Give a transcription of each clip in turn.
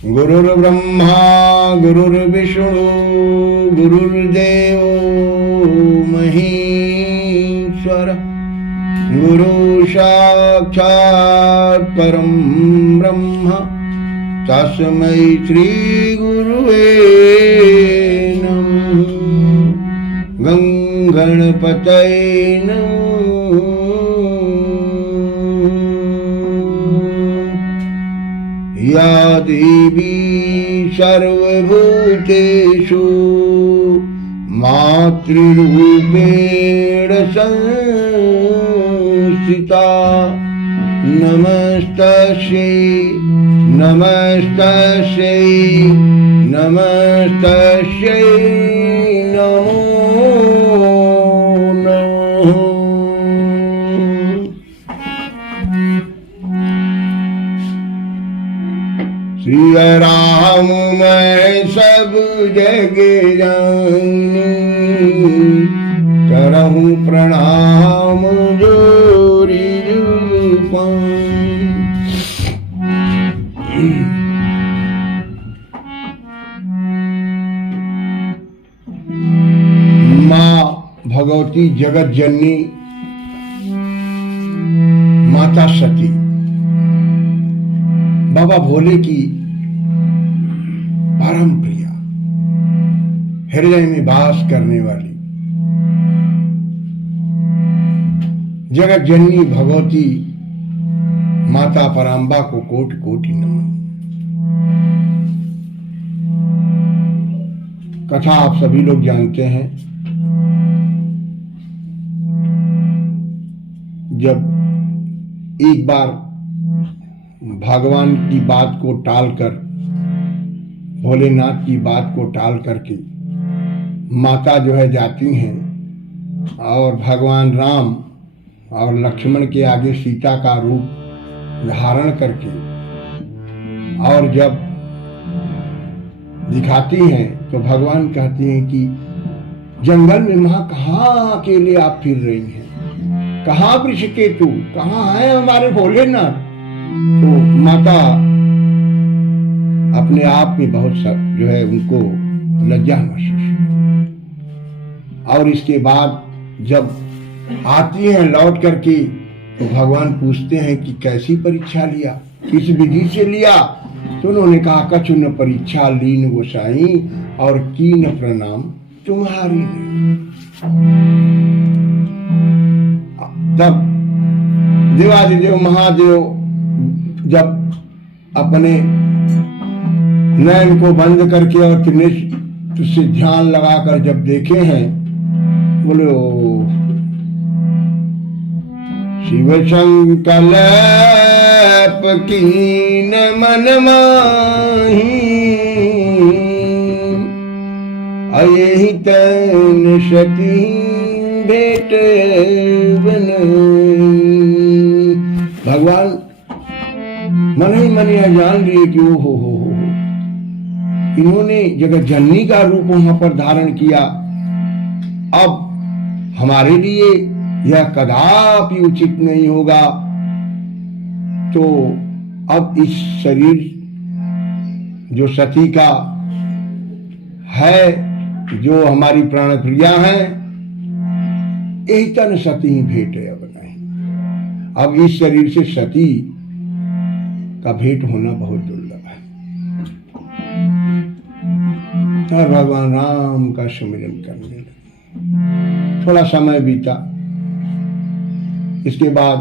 गुरुर्ब्रह्मा गुरुर्विष्णु गुरुर्देवो महेश्वर गुरु साक्षात् परं ब्रह्म तस्मै श्री गुरुवे नमः। गणपतये नमः। या देवी सर्वभूतेषु मातृरूपेण संस्थिता नमस्तस्यै नमस्तस्यै नमस्तस्यै नमो नमः। श्री राम मैं सब जग जानी करहूँ प्रणाम जोरी माँ भगवती जगत जननी माता सती बाबा भोले की परम प्रिया हृदय में वास करने वाली जगत जननी भगवती माता पराम्बा को कोटि कोटि नमन। कथा आप सभी लोग जानते हैं। जब एक बार भगवान की बात को टालकर भोलेनाथ की बात को टाल करके माता जो है जाती हैं और भगवान राम और लक्ष्मण के आगे सीता का रूप धारण करके और जब दिखाती हैं तो भगवान कहते हैं कि जंगल में वहां कहाँ अकेले आप फिर रही हैं, कहाँ ऋषिकेतु, कहाँ है हमारे भोलेनाथ। तो माता अपने आप में बहुत जो है उनको लज्जा महसूस। और इसके बाद जब आती हैं लौट करके तो भगवान पूछते हैं कि कैसी परीक्षा लिया, किस विधि से लिया। तो उन्होंने कहा कछु न परीक्षा लीन गोसाई और कीन प्रणाम तुम्हारी। तब देवादिदेव महादेव जब अपने नयन को बंद करके और त्रिनेत्र से ध्यान लगाकर जब देखे हैं, बोले ओ शिव संकल्प कीन मन माही अयहि तन सती भेट बनाई। भगवान मन ही मन यह जान लिए कि ओ हो इन्होंने जगत जननी का रूप वहां पर धारण किया। अब हमारे लिए यह कदापि उचित नहीं होगा। तो अब इस शरीर जो सती का है, जो हमारी प्राण प्रिया है, यही तन सती भेंट अब नहीं। अब इस शरीर से सती का भेंट होना बहुत दुर्लभ है। और भगवान राम का सुमिरन करने लगे। थोड़ा समय बीता। इसके बाद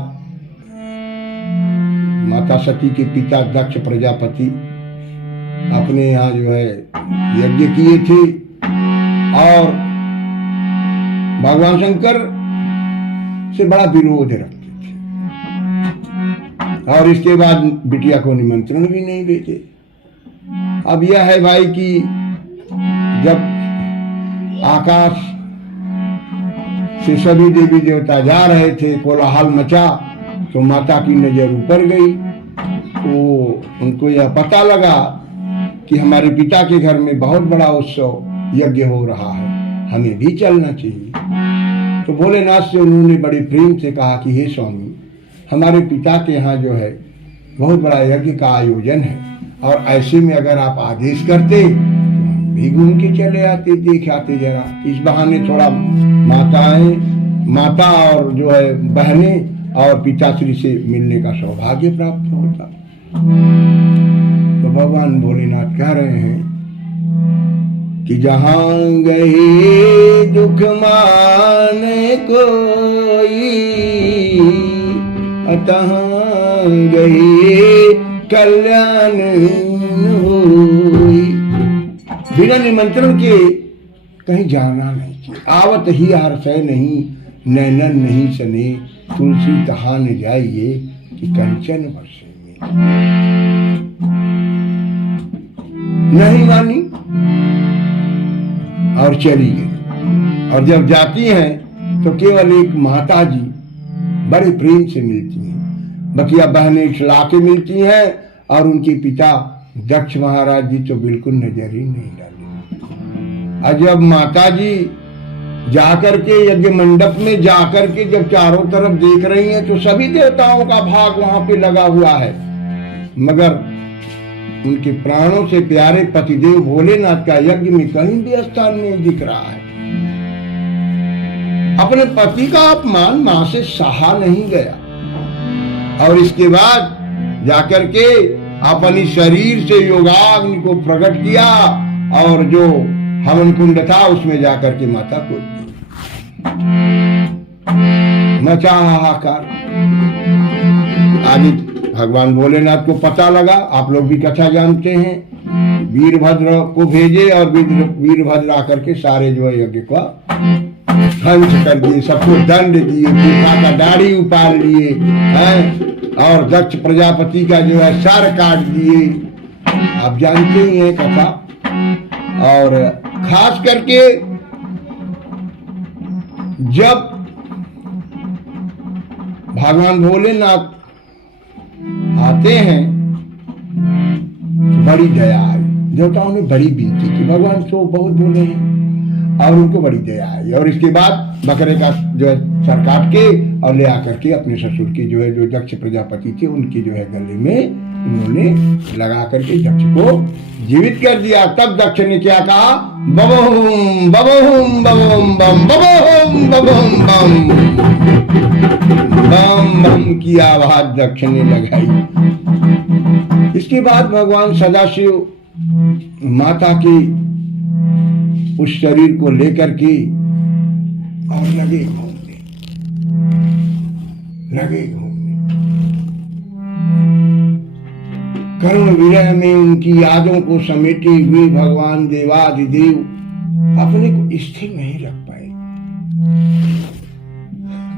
माता सती के पिता दक्ष प्रजापति अपने यहाँ जो है यज्ञ किए थे और भगवान शंकर से बड़ा विरोध रखते थे और इसके बाद बिटिया को निमंत्रण भी नहीं देते। अब यह है भाई कि जब आकाश से सभी देवी देवता जा रहे थे, कोलाहल मचा, तो माता की नजर ऊपर गई। तो उनको यह पता लगा कि हमारे पिता के घर में बहुत बड़ा उत्सव यज्ञ हो रहा है, हमें भी चलना चाहिए। तो भोलेनाथ से उन्होंने बड़े प्रेम से कहा कि हे स्वामी, हमारे पिता के यहाँ जो है बहुत बड़ा यज्ञ का आयोजन है, और ऐसे में अगर आप आदेश करते तो हम भी घूम के चले आते, देख आते जरा। इस बहाने थोड़ा माता और जो है बहनें और पिताश्री से मिलने का सौभाग्य प्राप्त होता। तो भगवान भोलेनाथ कह रहे हैं कि जहां गए दुख माने कोई, तहां गए कल्याण होई। बिना निमंत्रण के कहीं जाना नहीं चाहिए। आवत ही हर्षय नहीं, नैनन नहीं सने, तुलसी कहा न जाइए कि कंचन वर्षे में। नहीं मानी और चली गई। और जब जाती हैं तो केवल एक माता जी बड़े प्रेम से मिलती हैं, बकिया बहनें ठिला के मिलती हैं, और उनके पिता दक्ष महाराज जी तो बिल्कुल नजर ही नहीं डाले। और जब माता जी जाकर के यज्ञ मंडप में जाकर के जब चारों तरफ देख रही हैं तो सभी देवताओं का भाग वहां पे लगा हुआ है, मगर उनके प्राणों से प्यारे पतिदेव भोलेनाथ का यज्ञ में कहीं भी स्थान नहीं दिख रहा है। अपने पति का अपमान मां से सहा नहीं गया, और इसके बाद जाकर के अपनी शरीर से योगाग्नि को प्रकट किया, और जो हवन कुंड था उसमें जाकर के माता को मचा हाहाकार। आदि भगवान भोलेनाथ को पता लगा, आप लोग भी कथा जानते हैं, वीरभद्र को भेजे, और वीरभद्र आकर के सारे जो यज्ञ का ध्वंस कर दिए, सबको दंड दिए, गुफा का दाढ़ी उपाड़ लिए हैं, और दक्ष प्रजापति का जो है सर काट दिए। आप जानते ही हैं कथा। और खास करके जब भगवान भोलेनाथ आते हैं तो बड़ी दया आई। देवताओं ने बड़ी विनती की, भगवान तो बहुत बोले हैं, और उनको बड़ी दया आई। और इसके बाद बकरे का जो है सर काट के और ले आकर के अपने ससुर की जो है जो दक्ष प्रजापति थे उनके जो है गले में उन्होंने लगा करके दक्ष को जीवित कर दिया। तब दक्ष ने क्या कहा, बबहुम बबहुम बबहुम बम बबहुम बबहुम बम बम बम की आवाज दक्ष ने लगाई। इसके बाद भगवान सदाशिव माता की उस शरीर को लेकर के और लगे घूमने। करुण विरह में उनकी यादों को समेटे हुए भगवान देवाधिदेव अपने को स्थिर नहीं रख पाए,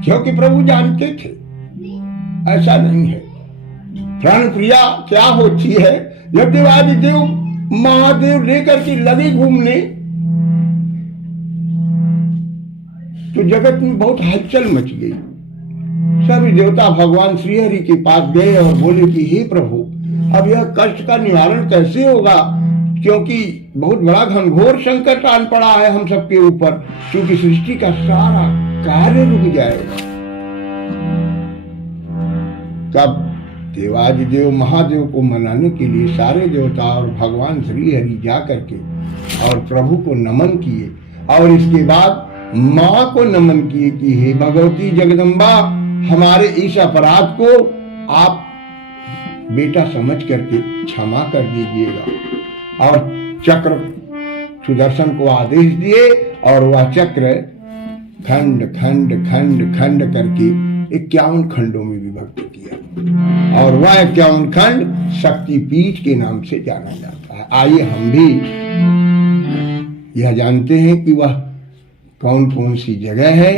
क्योंकि प्रभु जानते थे ऐसा नहीं है। प्राण प्रिया क्या होती है, जब देवाधिदेव महादेव लेकर के लगे घूमने तो जगत में बहुत हलचल मच गई। सभी देवता भगवान श्रीहरि के पास गए और बोले कि हे प्रभु, अब यह कष्ट का निवारण कैसे होगा, क्योंकि बहुत बड़ा घनघोर संकट आन पड़ा है हम सबके ऊपर, क्योंकि सृष्टि का सारा कार्य रुक जाएगा। तब देवाधिदेव महादेव को मनाने के लिए सारे देवता और भगवान श्रीहरि जा करके और प्रभु को नमन किए, और इसके बाद माँ को नमन किए कि हे भगवती जगदम्बा, हमारे इस अपराध को आप बेटा समझ करके क्षमा कर दीजिएगा। और चक्र सुदर्शन को आदेश दिए, और वह चक्र खंड खंड खंड खंड करके 51 खंडों में विभक्त किया, और वह 51 खंड शक्तिपीठ के नाम से जाना जाता है। आइए हम भी यह जानते हैं कि वह कौन कौन सी जगह है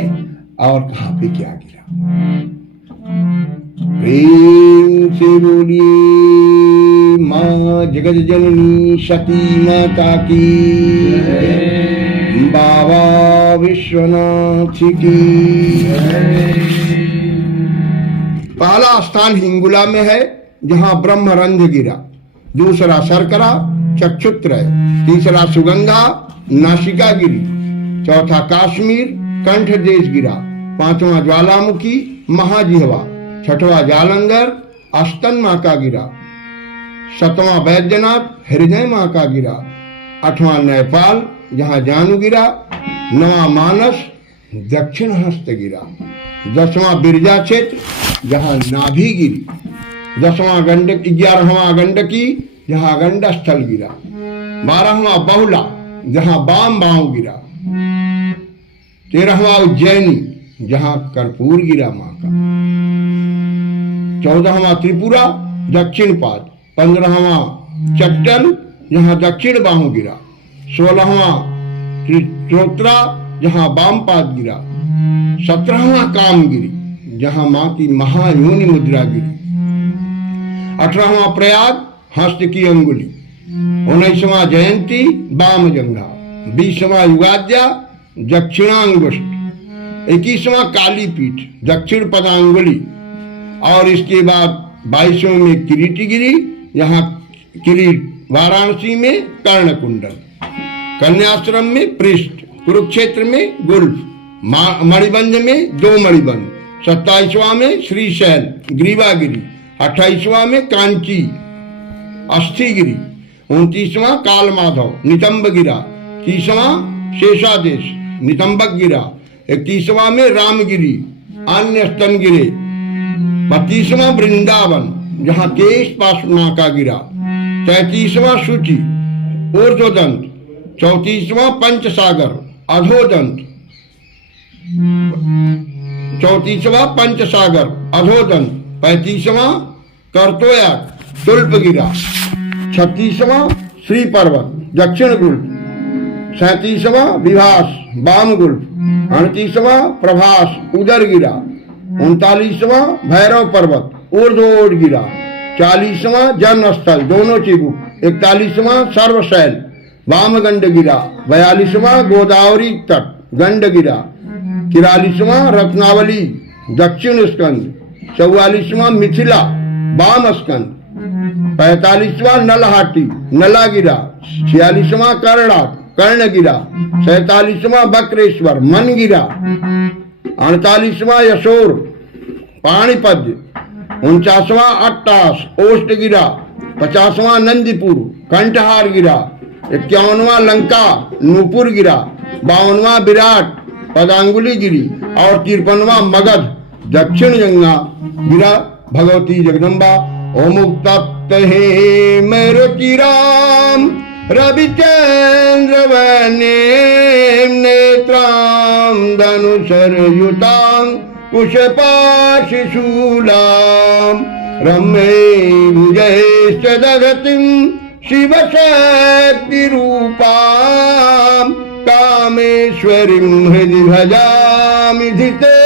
और कहां पे क्या गिरा। प्रेम से बोलिए मां जगत जननी सती माता की, बाबा विश्वनाथ की। पहला स्थान हिंगुला में है, जहां ब्रह्मरंध्र गिरा। दूसरा सरकरा चक्षुत्र, तीसरा सुगंधा नासिका गिरी, चौथा काश्मीर कंठ देश गिरा, पांचवा ज्वालामुखी महाजिहवा, छठवा जालंधर अस्तन माँ का गिरा, 7वां बैद्यनाथ हृदय माँ का गिरा, 8वां नेपाल जहाँ जानू गिरा, 9वां मानस दक्षिण हस्त गिरा, 10वां बिरजा क्षेत्र जहाँ नाभि गिरी, 10वां गंडक 11वां गंडकी जहाँ गंडस्थल गिरा, 12वां बहुला जहाँ बाम बाव गिरा, 13वां उज्जैनी जहाँ कर्पूर गिरा माँ का, 14वां त्रिपुरा दक्षिण पाद, 15वां चट्टल जहाँ दक्षिण बाहु गिरा, 16वां त्रिचोत्रा जहाँ बाम पाद गिरा, 17वां कामगिरी जहाँ माँ की महायोनि मुद्रा गिरी, 18वां प्रयाग हस्त की अंगुली, 19वां जयंती बाम जंघा, 20वां युगाद्या दक्षिणांगुष्ठ, 21वां काली पीठ दक्षिण पदांगुली, और इसके बाद 22वें में किरीटिगिरी, यहाँ किरीट, वाराणसी में कर्णकुंडल, कन्याश्रम में पृष्ठ, कुरुक्षेत्र में गुल्फ, मणिबंध में 2 मणिबंध, 27वां में श्रीशैल ग्रीवागिरी, 28वां में कांची अस्थिगिरी, 29वां कालमाधव नितंब गिरा, 30वां शेषादेश नितंबक गिरा, 31वां में रामगिरी अन्य स्तन गिरे, 32वां वृंदावन जहाँ केश पाशुना का गिरा, 33वां शुचि ऊर्ध्वदंत, 34वां पंचसागर अधोदंत, 34वां पंचसागर अधोदंत, 35वां कर्तोयाक तुल्प गिरा, 36वां श्री पर्वत दक्षिण गुल्फ, 37वां विभास वाम गुल्फ, 38वां प्रभास उदर गिरा, 39वां भैरव पर्वत ऊर्ध्वोड गिरा, 40वां जन्मस्थल दोनों चिबुक, 41वां सर्वशैल वाम गंड गिरा, 42वां गोदावरी तट गंड गिरा, 43वां रत्नावली दक्षिण स्कंद, 44वां मिथिला वाम स्कंद, 45वां नलहाटी नला गिरा, 46वां कर्णा कर्ण गिरा, 47वां बक्रेश्वर मन गिरा, 48वां यशोर पाणिपद्य, 49वां अट्टास ओष्ट गिरा, 50वां नंदीपुर कंठहार गिरा, 51वां लंका नूपुर गिरा, 52वां विराट पदांगुली गिरी, और 53वां मगध दक्षिण गंगा गिरा भगवती जगदम्बा। ओम तप्त हे मरुचिराम रविचंद्र वने नेत्रां धनुषर्युतां कुशपाशशूलां रम्ये भुजैश्च दधतीं शिवशक्ति रूपां कामेश्वरीं हृदि भजामि धिते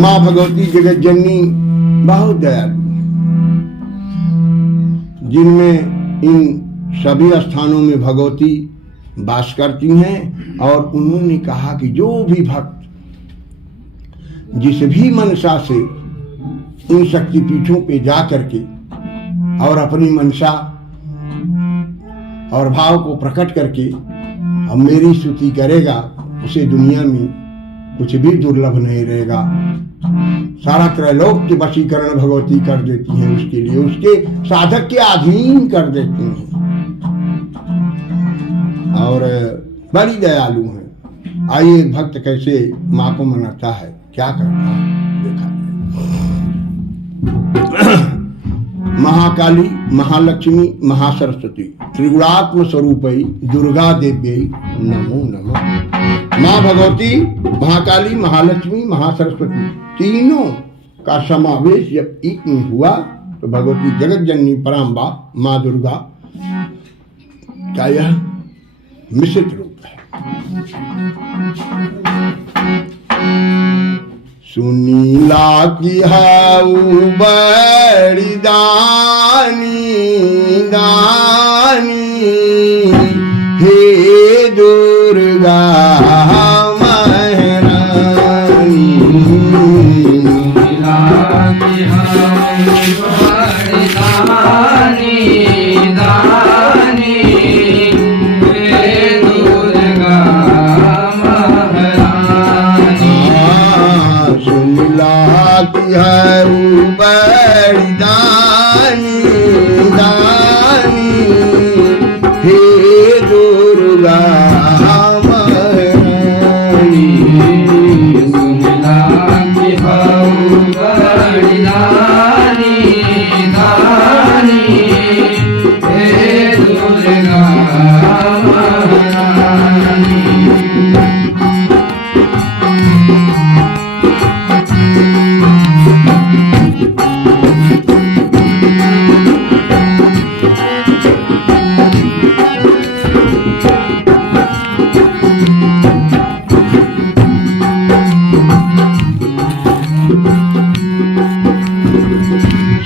माँ भगवती जगत जननी बहुत दयालु, जिनमें इन सभी स्थानों में भगवती वास करती हैं। और उन्होंने कहा कि जो भी भक्त जिस भी मनसा से इन शक्तिपीठों पे जा करके और अपनी मनसा और भाव को प्रकट करके अब मेरी स्तुति करेगा, उसे दुनिया में कुछ भी दुर्लभ नहीं रहेगा। सारा त्रैलोक के वशीकरण भगवती कर देती हैं, उसके लिए उसके साधक के अधीन कर देती हैं और बड़ी दयालु हैं। आइए भक्त कैसे माँ को मनाता है, क्या करता है, देखा महाकाली महालक्ष्मी महासरस्वती त्रिगुणात्म स्वरूपई दुर्गा देव्यै नमो नमः। माँ भगवती महाकाली महालक्ष्मी महासरस्वती तीनों का समावेश जब एक में हुआ तो भगवती जगत जननी पराम्बा माँ दुर्गा का यह मिश्रित रूप है। सुनीला की हाउ बड़ी दानी दानी हे दुर्गा दानी दानी हे दुर्गा तिहरु बड़ी दानी दानी हे दुर्गा महारानी सुनला कि हऊ बड़ी दानी दानी हे दुर्गा महारानी।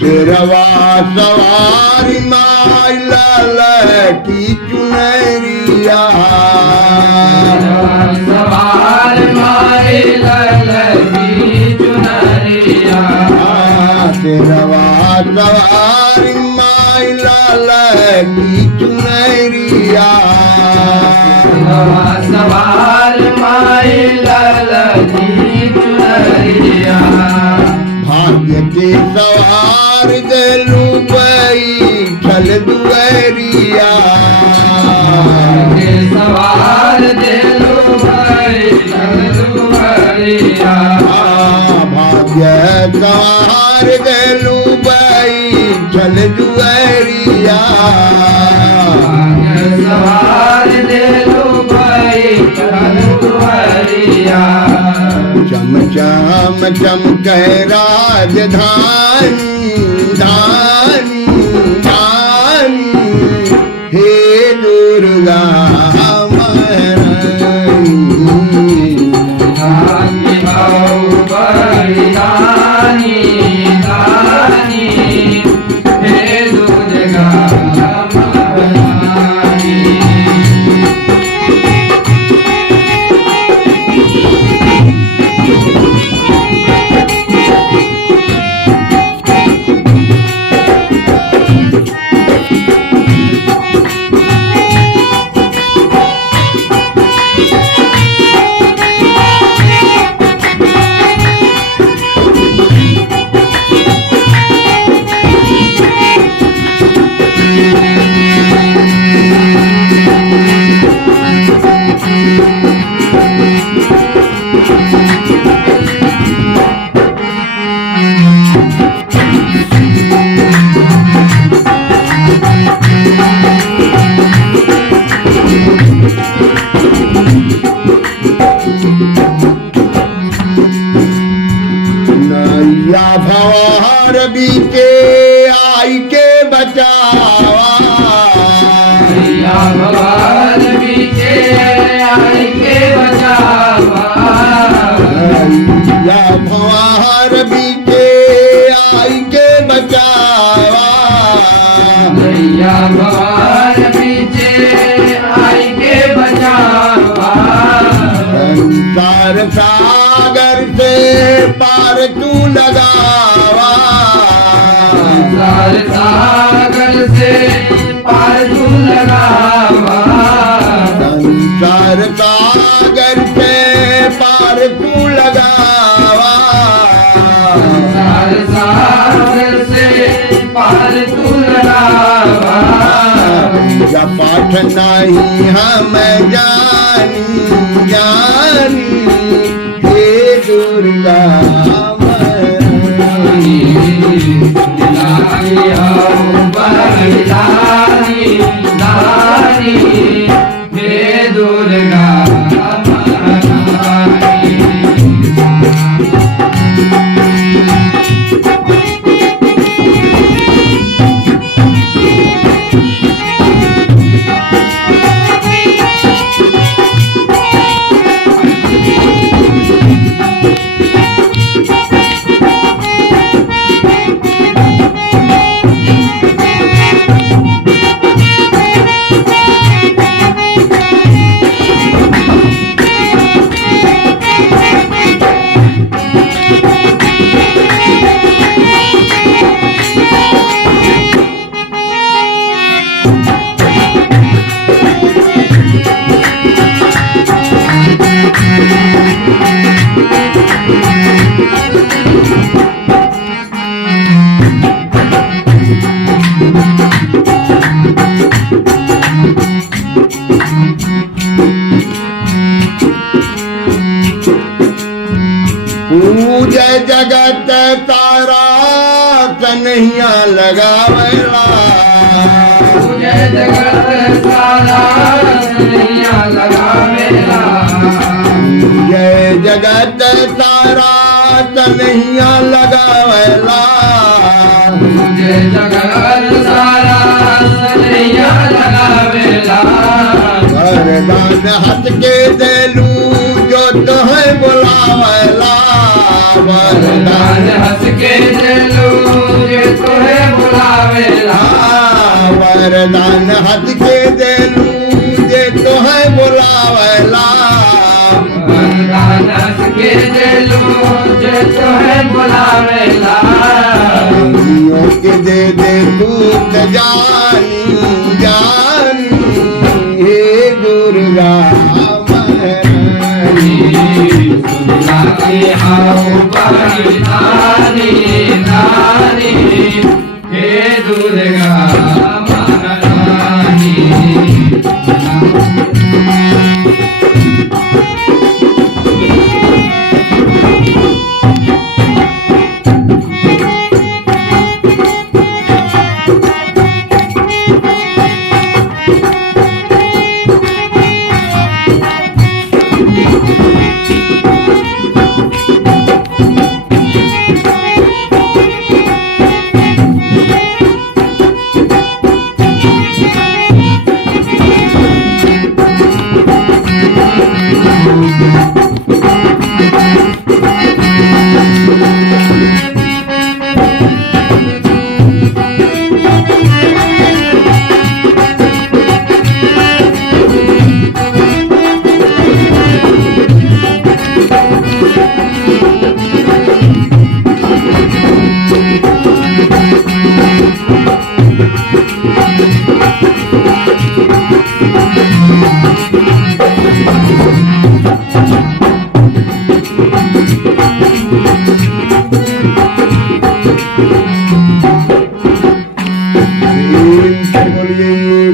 शेरवा सवारी माई ललकी चुनरिया सवार मारे ललकी चुनरिया शेरवा सवारी माई ललकी चुनरिया सवार मारे ललकी चुनरिया भाग्य के सवार दिलू बैठल दुअरिया सवार दिलू बैठल दुअरिया भाग्य सवार दिलू बैठल दुअरिया सवार दिलू बैठल दुअरिया चम चम चमक राजधानी धानी धानी हे दुर्गा महारानी दानी हऊ बड़ी दानी दानी हे दुर्गा महारानी। नैया भंवर बीते आई के बचावा या भगवान बीचे आई के बचावा नैया भंवर बीते आई के बचावा या भगवान बीचे आई के बचावा संसार सागर से पार तू लगावा संसार सागर से पार तू लगावा संसार सागर से पार तू लगावा संसार सागर से पार तू लगावा या पाठ नहीं हम जानी जानी हे दुर्गा महारानी दानी हऊ बड़ी दानी दानी हे दुर्गा महारानी। पूजय जगत तारा कन्हैया लगावेला जय जगत सारा कन्हैया लगावेला जय जगत तारा कन्हैया लगावेला जय जगत सारा कन्हैया लगावेला वरदान हथ के देलू जो तुहे बुलावेला वरदान हंस के देलू जे तोहे बुलावेला वरदान हथ के देलू जे तुहे बुलावेला वरदान हंस के देलू जे तोहे बुलावेला दुनियों के दे दे तू त जानी जानी हे दुर्गा महारानी सुनाती हाउ बड़ी नानी नानी हे दुर्गा महारानी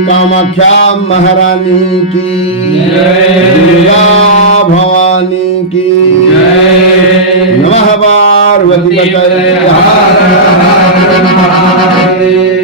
कामाख्या महारानी की जय। दुर्गा भवानी की जय। नमः पार्वती पतये। हर हर महादेव।